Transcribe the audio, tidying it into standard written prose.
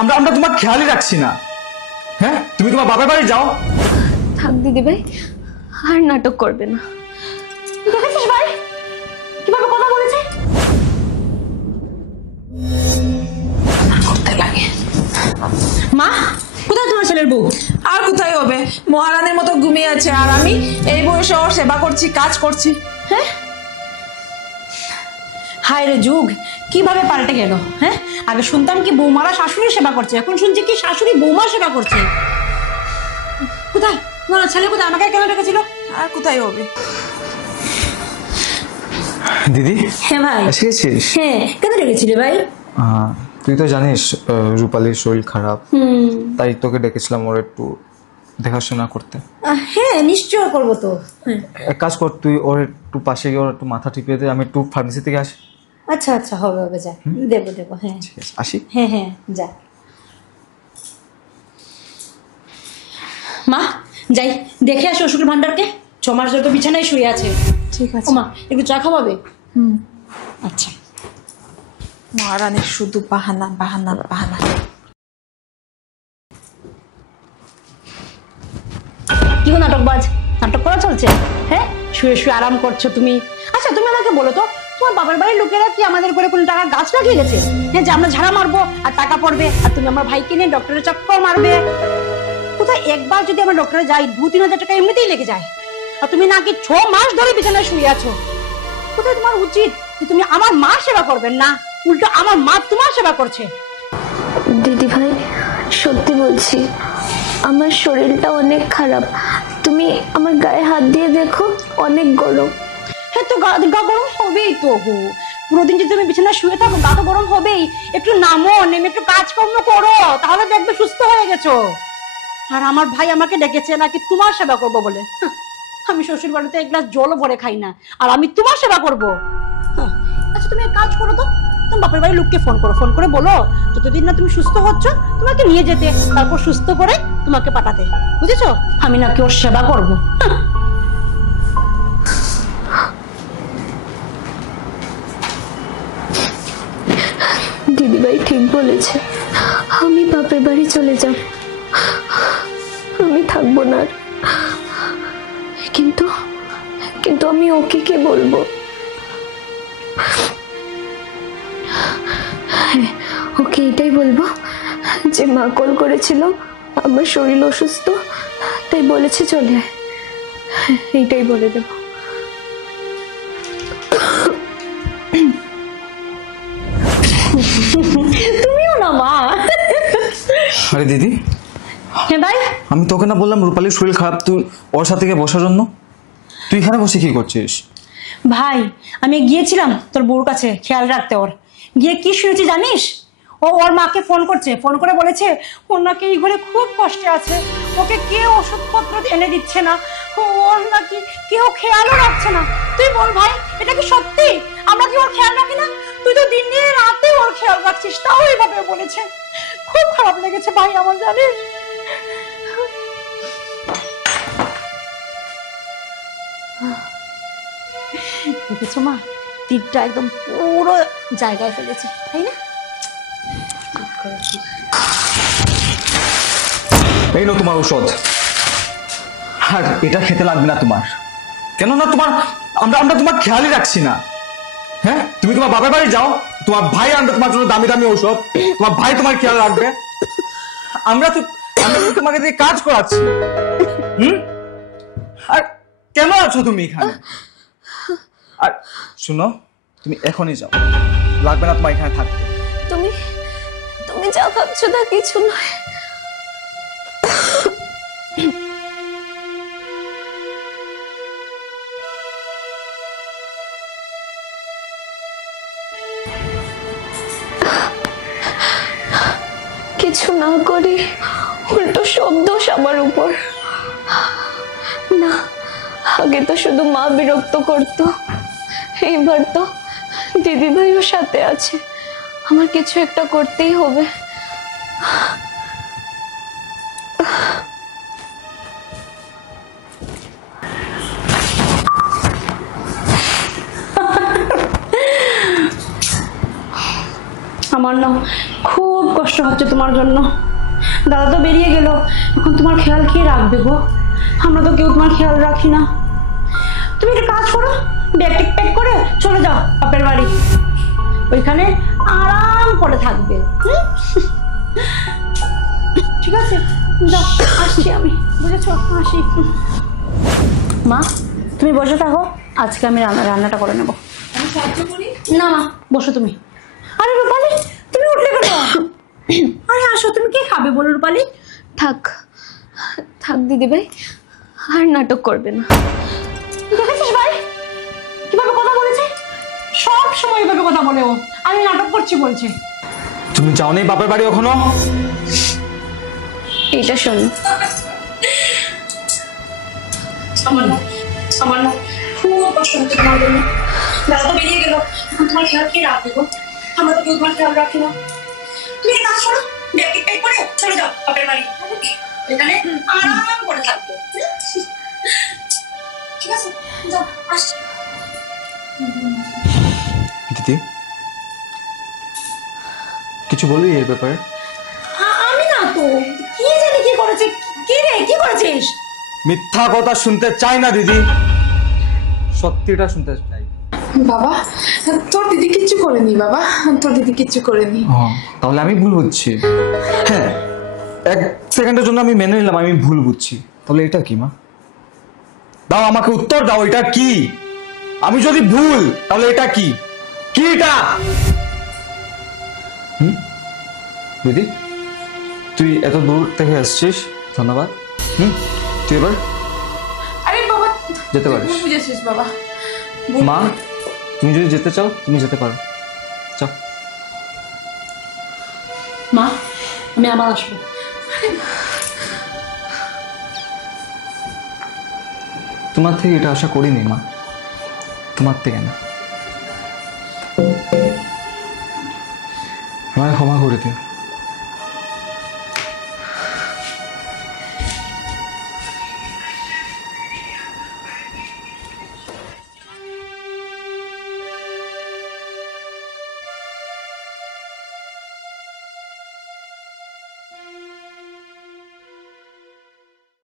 আমরা আমরা তোমার খেয়ালই রাখছি না। হ্যাঁ, তুমি তোমার বাবার বাড়ি যাও। থাক দিদি ভাই, আর নাটক করবে না। দেখেছিস ভাই কিভাবে কথা বলেছে? মা, কোথায় তোমার ছেলের বউ? আর কোথায় হবে, মহারানীর মতো ঘুমিয়ে আছে, আর আমি এই বয়সে ওর সেবা করছি, কাজ করছি। হ্যাঁ, হায় রে যুগ, কিভাবে পাল্টে গেল। হ্যাঁ, আগে শুনতাম কি বৌমারা শাশুড়ির সেবা করছে, এখন শুনছি কি শাশুড়ি বৌমার সেবা করছে। কোথায় তোমার ছেলে, কোথায়? আমাকে কেন ডেকেছিল? আর কোথায় হবে। দিদি। হ্যাঁ ভাই। এসেছিস? হ্যাঁ, কেন ডেকেছিলে ভাই? তুই তো জানিস রূপালীর শরীর খারাপ, তাই তোকে ডেকেছিলাম ওর একটু দেখাশোনা করতে। হ্যাঁ, নিশ্চয় করবো তো। এক কাজ কর, তুই ওর একটু পাশে গিয়ে ওর একটু মাথা টিপিয়ে দে, আমি একটু ফার্মেসি থেকে আসি। আচ্ছা আচ্ছা, হবে হবে, যা, দেবো দেবো। হ্যাঁ ঠিক আছে, আসি। হ্যাঁ হ্যাঁ, যা। মা যাই দেখে আসি অসুখের ভান্ডারকে, 6 মাস ধরে তো বিছানায় শুয়ে আছে। ঠিক আছে মা, একটু চা খাওয়াবে? আচ্ছা। মহারানীর শুধু বাহানা বাহানা বাহানা। কি গো নাটকবাজ, নাটক করা চলছে? হ্যাঁ, শুয়ে শুয়ে আরাম করছো তুমি। আচ্ছা তুমি আমাকে বলো তো, তোমার বাবার বাড়ির লোকেরা কি আমাদের করে কোনো টাকা গাছ লাগিয়ে গেছে? হ্যাঁ, যে আমরা ঝাড়া মারবো আর টাকা পড়বে, আর তুমি আমার ভাইকে নিয়ে ডক্টরের চক্কর মারবে। কোথায় একবার যদি আমরা ডক্টরে যাই 2-3 হাজার টাকা এমনিতেই লেগে যায়, আর তুমি নাকি 6 মাস ধরে বিছানায় শুয়ে আছো। কোথায় তোমার উচিত যে তুমি আমার মা সেবা করবেন না, উল্টো আমার মা তোমার সেবা করছে। দিদি ভাই সত্যি বলছি, আমার শরীরটা অনেক খারাপ। তুমি আমার গায়ে হাত দিয়ে দেখো, অনেক গরম। হ্যাঁ, তো গা গরম হবেই তো গো। পুরোদিন যদি তুমি বিছানায় শুয়ে থাকো, গা তো গরম হবেই। একটু নামো, নেমে একটু কাজকর্ম করো, তাহলে দেখবে সুস্থ হয়ে গেছো। আর আমার ভাই আমাকে ডেকেছে নাকি তোমার সেবা করবো বলে। আমি শ্বশুর বাড়িতে 1 গ্লাস জলও ভরে খাই না, আর আমি তোমার সেবা করবো? আচ্ছা তুমি এক কাজ করো তো, তোমার বাপের বাড়ির লোককে ফোন করো, ফোন করে বলো যতদিন না তুমি সুস্থ হচ্ছ তোমাকে নিয়ে যেতে, তারপর সুস্থ করে তোমাকে পাঠাতে। বুঝেছো? আমি নাকি ওর সেবা করবো। দিদি ভাই ঠিক বলেছে, আমি বাপের বাড়ি চলে যাব, আমি থাকবো না। কিন্তু কিন্তু আমি ওকে কি বলবো? ওকে এটাই বলবো যে মা কল করেছিল, আমার শরীর অসুস্থ, তাই বলেছে চলে আয়। এইটাই বলে দেব। তুমিও না মা। আরে দিদি। হ্যাঁ ভাই, আমি তোকে না বললাম রূপালীর শরীর খারাপ, তুই ওর সাথে গিয়ে বসার জন্য? তুই এখানে বসে কি করছিস? ভাই আমি গিয়েছিলাম তোর বউর কাছে খেয়াল রাখতে, ওর গিয়ে কি শুনেছি জানিস? ও ওর মাকে ফোন করছে, ফোন করে বলেছে ওর নাকি এই ঘরে খুব কষ্টে আছে, ওকে কেউ ওষুধপত্র এনে দিচ্ছে না, ওর নাকি কেউ খেয়ালও রাখছে না। তুই বল ভাই, এটা কি সত্যি? আমরা কি ওর খেয়াল রাখি না? তুই তো দিন দিন রাতে ওর খেয়াল রাখছিস, তাও এইভাবে বলেছে। খুব খারাপ লেগেছে ভাই আমার, জানিস? দেখেছো মা, তীরটা একদম পুরো জায়গায় ফেলেছে, তাই না? এই নো তোমার ঔষধ, আর এটা খেতে লাগবে না তোমার। কেন না তোমার, আমরা আমরা তোমার খেয়ালই রাখছি না। হ্যাঁ, তুমি তোমার বাবার বাড়ি যাও, তোমার ভাই আনবে তোমার জন্য দামি দামি ঔষধ, তোমার ভাই তোমার খেয়াল রাখবে। আমরা তো তোমাকে দিয়ে কাজ করাচ্ছি। আর কেন আছো তুমি এখানে? আর শুনো, তুমি এখনই যাও, লাগবে না তোমার এখানে থাকতে। তুমি তুমি যা ভাবছো তা কিছু নয়। কিছু না করে উল্টো সব দোষ আমার উপর। না, আগে তো শুধু মা বিরক্ত করতো, এইবার তো দিদি ভাইও সাথে আছে, আমার কিছু একটা করতেই হবে। আমার না খুব কষ্ট হচ্ছে তোমার জন্য। দাদা তো বেরিয়ে গেল, এখন তোমার খেয়াল কে রাখবে গো? আমরা তো কেউ তোমার খেয়াল রাখি না। তুমি একটা কাজ করো, ব্যাগ টেক প্যাক করে চলে যাও বাপের বাড়ি, ওইখানে আরাম করে থাকবে। ঠিক আছে, যাও, আসছি আমি, বুঝেছো? আসি। মা তুমি বসে থাকো, আজকে আমি রান্নাটা করে নেবো। না মা, বসো তুমি। আরে রূপালি, তুমি উঠলে কেন? আরে আসো, তুমি কে খাবে বলো রূপালি? থাক থাক দিদি ভাই, আর নাটক করবে না। দেখেছিস ভাই কিভাবে কথা বলেছে? সব সময় এভাবে কথা বলে ও, আমি নাটক করছি বলছে। তুমি যাওনি বাপের বাড়ি এখনো? এইটা শোনো, আমার না খুব কষ্ট হচ্ছে তোমার জন্য। দাদা তো বেরিয়ে গেল, এখন তোমার খেয়াল কে রাখবে গো? আমরা তো কেউ তোমার খেয়াল রাখি না। তুমি একটা কাজ করো, ব্যাগ প্যাক করে চলে যাও বাপের বাড়ি, এখানে আরাম করে থাকবে। ঠিক আছে, যাও, আসছি। দিদি, কিছু বলবি এর ব্যাপারে? আমি না তো, কি জানি কি করেছে। কি রে, কি করেছিস? মিথ্যা কথা শুনতে চাই না দিদি, সত্যিটা শুনতে চাই। বাবা, তোর দিদি কিচ্ছু করেনি বাবা, তোর দিদি কিচ্ছু করেনি। তাহলে আমি ভুল বুঝছি। হ্যাঁ, এক সেকেন্ডের জন্য আমি মেনে নিলাম আমি ভুল বুঝছি। তাহলে এটা কি মা? দাও আমাকে উত্তর দাও, এটা কি? আমি যদি ভুল তাহলে এটা কি? কি এটা? দিদি, তুই এত দূর থেকে আসছিস, ধন্যবাদ। তুই এবার আরে বাবা, যেতে পারিস। ভুল বুঝেছিস বাবা। মা, তুমি যদি যেতে চাও তুমি যেতে পারো, চাও। মা, আমি আবার আসবো। তোমার থেকে এটা আশা করিনি মা, তোমার থেকে না। আমায় ক্ষমা করে দিও।